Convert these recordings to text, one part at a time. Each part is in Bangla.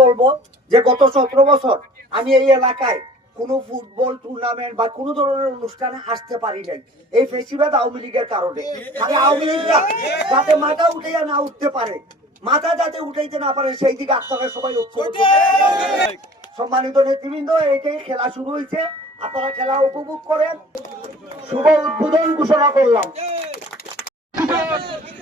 বলব যে গত সতেরো বছর আমি এই এলাকায় কোনো ফুটবল টুর্নামেন্ট বা কোনো ধরনের অনুষ্ঠানে আসতে পারি নাই। এই ফেস্টিভ্যাল আওয়ামী লীগের কারণে। খালি আওয়ামী লীগরা যাতে মাথা উঠে না উঠতে পারে। মাথা যাতে উঠাইতে না পারে, সেই দিকে আপনারা সবাই। সম্মানিত নেতৃবৃন্দ এইটাই খেলা শুরু হয়েছে। আপনারা খেলা উপভোগ করেন। শুভ উদ্বোধন ঘোষণা করলাম।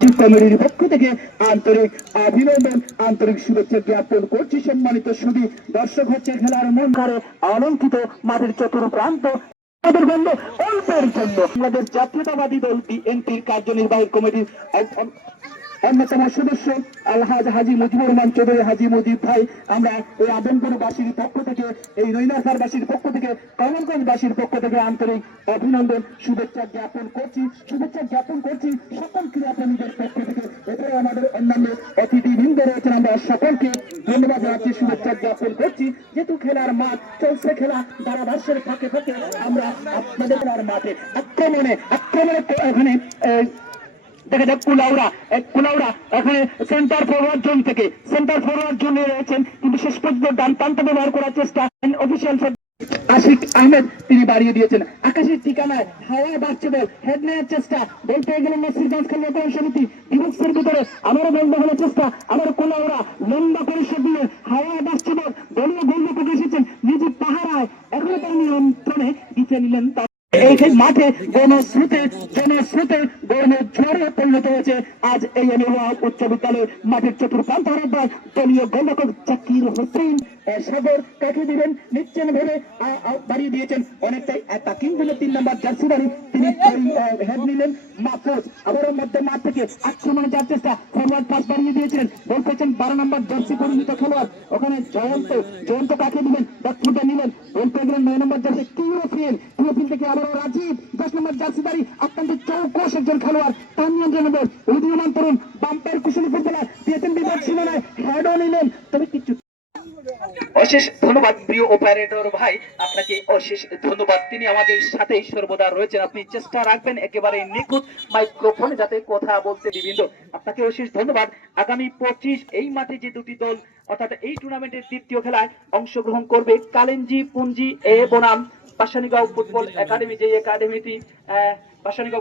কমিটির পক্ষ থেকে আন্তরিক অভিনন্দন, আন্তরিক শুভেচ্ছা জ্ঞাপন করছি সম্মানিত সুদী দর্শক হচ্ছে খেলার মন ঘরে অলঙ্কিত মাঠের চতুর্প্রান্ত। জন্য অল্পের জন্য আমাদের জাতীয়তাবাদী দল বিএনপির কার্যনির্বাহী কমিটির অন্যতম সদস্য আলহাজ হাজি মুজিবুর রহমান চৌধুরী। হাজি মুজিব ভাই আমরা আদমপুরবাসীর পক্ষ থেকে এই পক্ষ থেকে কমলগঞ্জবাসীর পক্ষ থেকে আন্তরিক অভিনন্দন শুভেচ্ছা জ্ঞাপন করছি। শুভেচ্ছা জ্ঞাপন করছি সকল ক্রীড়াপ্রেমীদের পক্ষ থেকে। আমাদের অন্যান্য অতিথিবৃন্দ রয়েছেন। আমরা সকলকে ধন্যবাদ জানাচ্ছি শুভেচ্ছা জ্ঞাপন করছি। যেহেতু খেলার মাঠ চলছে খেলা ধারাভাষ্যের ফাঁকে ফাঁকে আমরা আপনাদের মাঠে আক্রমণে আক্রমণে আহ, দেখা যাক কুলাউড়া। এক কুলাউড়া, এখানে সেন্টার ফরওয়ার্ড জোন থেকে। সেন্টার ফরওয়ার্ড জোনে রয়েছেন, কিন্তু শেষ পর্যন্ত ডান প্রান্ত ব্যবহার করার চেষ্টা অফিসিয়াল আশিক আহমেদ, তিনি বাড়িয়ে দিয়েছেন। আকাশের ঠিকানায় হাওয়ায় বাড়ছে বল হেড নেওয়ার চেষ্টা। বল পেয়ে গেলেন নাসিরগঞ্জ খেলা করার সমিতি। বিভক্সের ভিতরে আবারও বল দখলের চেষ্টা। আবার কোলাউড়া, লম্বা পরিষদ দিয়ে হাওয়ায় বাড়ছে বল। দলীয় গোলরক্ষক এসেছেন নিজে পাহারায়। এখনও তার নিয়ন্ত্রণে দিতে নিলেন এই মাঠে গণস্রোতে জনস্রোতে গণ পরিণত হয়েছে। আজ এই এমএওয়া উচ্চ চতুর্প্রান্ত হরদ্বার দলীয় গোলরক্ষক জাকির হোসেন সাগর কাকে দিবেন? নিচ্ছেন বাড়িয়ে দিয়েছেন অনেকটাই তাকিং হলো তিন নম্বর জার্সি বাড়ি। তিনি হেড নিলেন মাহফুজ আবারও মধ্যে মাঠ থেকে আক্রমণে যাওয়ার চেষ্টা ফরওয়ার্ড পাস বাড়িয়ে দিয়েছিলেন। বারো নম্বর জার্সি পরিণত খেলোয়াড়। ওখানে জয়ন্ত জয়ন্ত কাকে দিলেন দক্ষিণে নিলেন। নয় নম্বর জার্সি থেকে আবারও রাজীব। দশ নম্বর অত্যন্ত চৌকস একজন খেলোয়াড়। তার নিয়ন্ত্রণে উদীয়মান তরুণ কুশলী ফুটবলার দিয়েছেন বিপদ সীমানায় তবে কিছু অশেষ ধন্যবাদ প্রিয় অপারেটর ভাই। আপনাকে অশেষ ধন্যবাদ। তিনি আমাদের সাথেই সর্বদা রয়েছেন। আপনি চেষ্টা রাখবেন একেবারে নিখুঁত মাইক্রোফোনে যাতে কথা বলতে বিভিন্ন আপনাকে অশেষ ধন্যবাদ। আগামী পঁচিশ এই মাঠে যে দুটি দল অর্থাৎ এই টুর্নামেন্টের দ্বিতীয় খেলায় অংশগ্রহণ করবে কালেঞ্জি, পুঞ্জি, এ, বনাম পাশানিগাঁও ফুটবল একাডেমি যে একাডেমিটি আহ,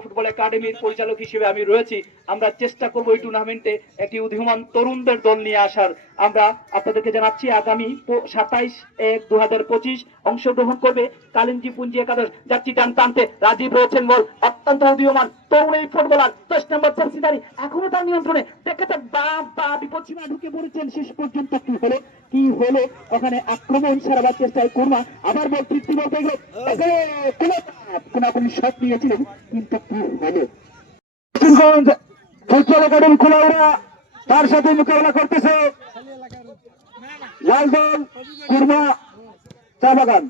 ফুটবল একাডেমির পরিচালক হিসেবে আমি রয়েছি। আমরা চেষ্টা করব এই টুর্নামেন্টে একটি উদীয়মান তরুণদের দল নিয়ে আসার। আমরা আপনাদেরকে জানাচ্ছি আগামী সাতাইশ এক দু হাজার পঁচিশ অংশগ্রহণ করবে কালিঞ্জি পুঞ্জি একাদশ। যাচ্ছি টান টানতে। রাজীব রয়েছেন বল অত্যন্ত উদীয়মান তরুণ এই ফুটবলার। দশ নম্বর জার্সিদারি এখনও তার নিয়ন্ত্রণে। দেখেছে বা বা বিপদ সীমা ঢুকে পড়েছেন। শেষ পর্যন্ত কি হলো? কি হলো? ওখানে আক্রমণ সারাবার চেষ্টায় করমা। আবার বল তৃপ্তি বল পেয়ে গেল কোনাকুনি শট নিয়েছিলেন, কিন্তু কি হলো? খোলাউড়া তার সাথে মোকাবেলা করতেছে লাল দল, কুরমা, চা বাগান।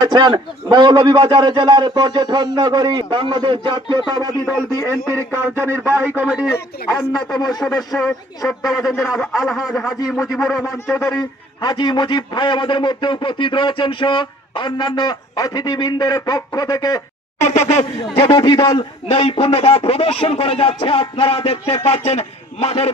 আছেন মৌলভীবাজার জেলার পর্যটন নগরী বাংলাদেশ জাতীয়তাবাদী দল বিএনপির কার্যনির্বাহী কমিটির অন্যতম সদস্য সত্যবাজন আলহাজ হাজি মুজিবুর রহমান চৌধুরী। হাজি মুজিব ভাই আমাদের মধ্যে উপস্থিত রয়েছেন সহ অন্যান্য অতিথিবৃন্দের পক্ষ থেকে। যে দুটি দল নৈপুণ্যতা প্রদর্শন করে যাচ্ছে, আপনারা দেখতে পাচ্ছেন মাঠের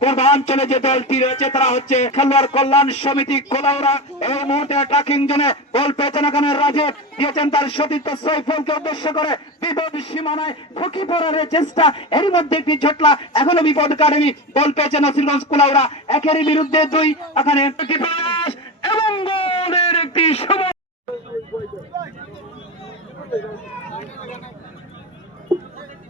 পূর্বাঞ্চলে যে দলটি রয়েছে তারা হচ্ছে খেলোয়াড় কল্যাণ সমিতি কোলাউড়া। এবং মুহূর্তে ট্রাকিং জোনে বল পেয়েছেন এখানে রাজেব দিয়েছেন তার সতীর্থ সৈফলকে উদ্দেশ্য করে বিপদ সীমানায় ঢুকি পড়ার চেষ্টা। এর মধ্যে একটি ঝটলা এখনও বিপদ কারেনি বল পেয়েছেন নসিরগঞ্জ কোলাউড়া। একের বিরুদ্ধে দুই, এখানে এবং গোলের একটি সময়।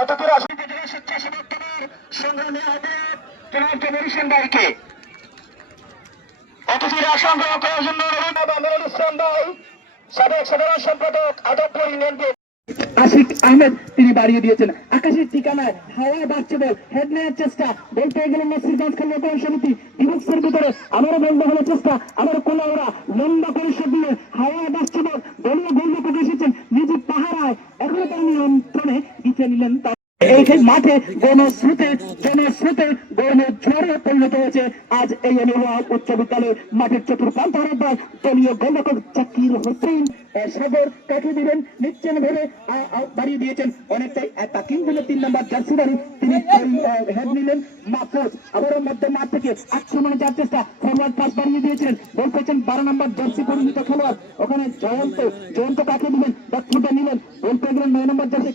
অতিথির স্বেচ্ছাসেবক ভাইকে। অতিথিরা সংগ্রহ করার জন্য আমিরুল ইসলাম ভাই, সাবেক সাধারণ সম্পাদক আশিক আহমেদ, তিনি বাড়িয়ে দিয়েছেন। আকাশের ঠিকানায় হাওয়ায় বাড়ছে বল হেড নেওয়ার চেষ্টা। বল গেলেন সমিতি ভিতরে। আবারও বল দখলের চেষ্টা। আবার কোলাওরা লম্বা পরিষদ দিয়ে হাওয়ায় বাড়ছে বল দলীয় গোলরক্ষক এসেছেন নিজে পাহারায় এখনও তার নিয়ন্ত্রণে দিতে নিলেন এই যে মাঠে গণস্রোতে জনস্রোতে গণ ঝড়ে পরিণত হয়েছে। আজ এই এমএওয়া উচ্চ বিদ্যালয়ের মাঠের চতুর্প্রান্ত হরব্বার দলীয় গোলরক্ষক জাকির হোসেন সাগর কাকে দিবেন নিচ্ছেন ভেবে বাড়িয়ে দিয়েছেন অনেকটাই। তাকিং দিলে তিন নম্বর জার্সি বাড়ি। তিনি হেড নিলেন মাহফুজ আবারও মধ্যে মাঠ থেকে আক্রমণে যাওয়ার চেষ্টা ফরওয়ার্ড পাস বাড়িয়ে দিয়েছিলেন বল পেয়েছেন বারো নম্বর জার্সি পরিণত খেলোয়াড়। ওখানে জয়ন্ত জয়ন্ত কাকে দিলেন? ব্যাকফুটে নিলেন। বল পেয়ে গেলেন নয় নম্বর জার্সি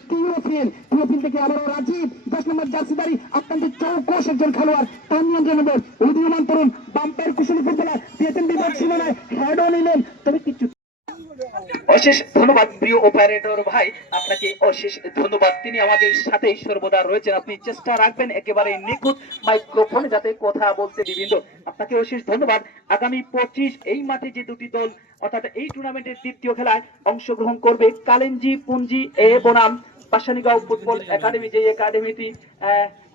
থেকে আবারও রাজীব দশ নম্বর জার্সি বাড়ি অত্যন্ত একজন খেলোয়াড়। তার নিয়ন্ত্রণে উদীয়মান তরুণ কুশলী ফুটবলার দিয়েছেন বিপদ সীমানায়। হেডও নিলেন তবে কিছু অশেষ ধন্যবাদ প্রিয় অপারেটর ভাই। আপনাকে অশেষ ধন্যবাদ। তিনি আমাদের সাথেই সর্বদা রয়েছেন। আপনি চেষ্টা রাখবেন একেবারে নিখুঁত মাইক্রোফোনে যাতে কথা বলতে বিভিন্ন আপনাকে অশেষ ধন্যবাদ। আগামী পঁচিশ এই মাঠে যে দুটি দল, অর্থাৎ এই টুর্নামেন্টের দ্বিতীয় খেলায় অংশগ্রহণ করবে কালেঞ্জি, পুঞ্জি, এ, বনাম। পাশানিগাঁও ফুটবল একাডেমি যে একাডেমিটি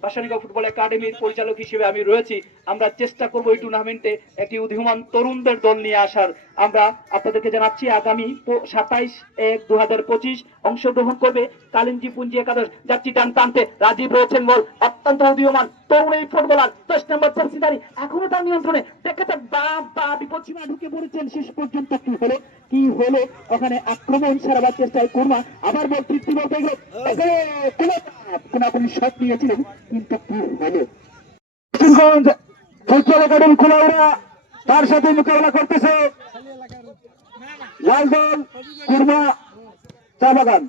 পাশানিগাঁও ফুটবল একাডেমির পরিচালক হিসেবে আমি রয়েছি, আমরা চেষ্টা করব এই টুর্নামেন্টে একটি উদীয়মান তরুণদের দল নিয়ে আসার। আমরা আপনাদেরকে জানাচ্ছি, আগামী সাতাইশ এক দু হাজার পঁচিশ অংশগ্রহণ করবে কালিঞ্জি পুঞ্জি একাদশ। যাচ্ছি টান টানতে রাজীব রয়েছেন বল অত্যন্ত উদীয়মান ফুটবলার দশ নম্বর এখনও তার নিয়ন্ত্রণে। বা ঢুকে পড়েছেন। শেষ পর্যন্ত কি হলো? কি হলো? ওখানে আক্রমণ সারাবার চেষ্টায় আবার বল তৃপ্তি গেল। কোনাকুনি শট নিয়েছিলেন, কিন্তু কি হলো? ফুটবল একাডেমি তার সাথে মোকাবেলা করতেছে লাল দল, কুরমা, চা বাগান।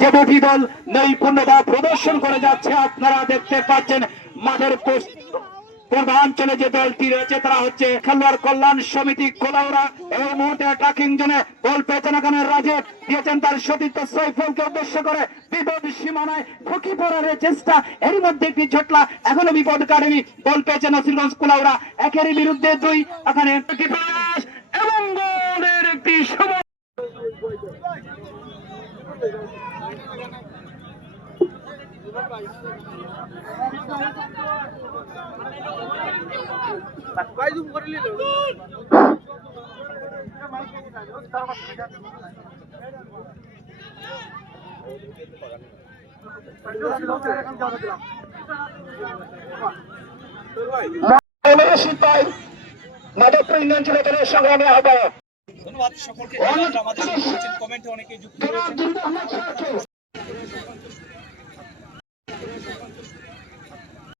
যে দল নৈপুণ্যতা প্রদর্শন করে যাচ্ছে আপনারা দেখতে পাচ্ছেন মাঠের পূর্বাঞ্চলে যে দলটি রয়েছে, তারা হচ্ছে খেলোয়াড় কল্যাণ সমিতি কোলাউড়া। এবং মুহূর্তে ট্রাকিং জোনে বল পেয়েছেন এখানে রাজেব দিয়েছেন তার সতীর্থ সৈফুলকে উদ্দেশ্য করে বিপদ সীমানায় ঢুকি পড়ার চেষ্টা। এর মধ্যে একটি ঝটলা এখনও বিপদ কারেনি বল পেয়েছেন নসিরগঞ্জ কোলাউড়া। একের বিরুদ্ধে দুই, এখানে এবং গোলের একটি সময়। মাধবপুর ইউনিয়ন যুবদলের সংগ্রামী আহ্বায়ক ধন্যবাদ। সকলকে আমাদের কমেন্টে অনেকে যুক্ত রয়েছেন।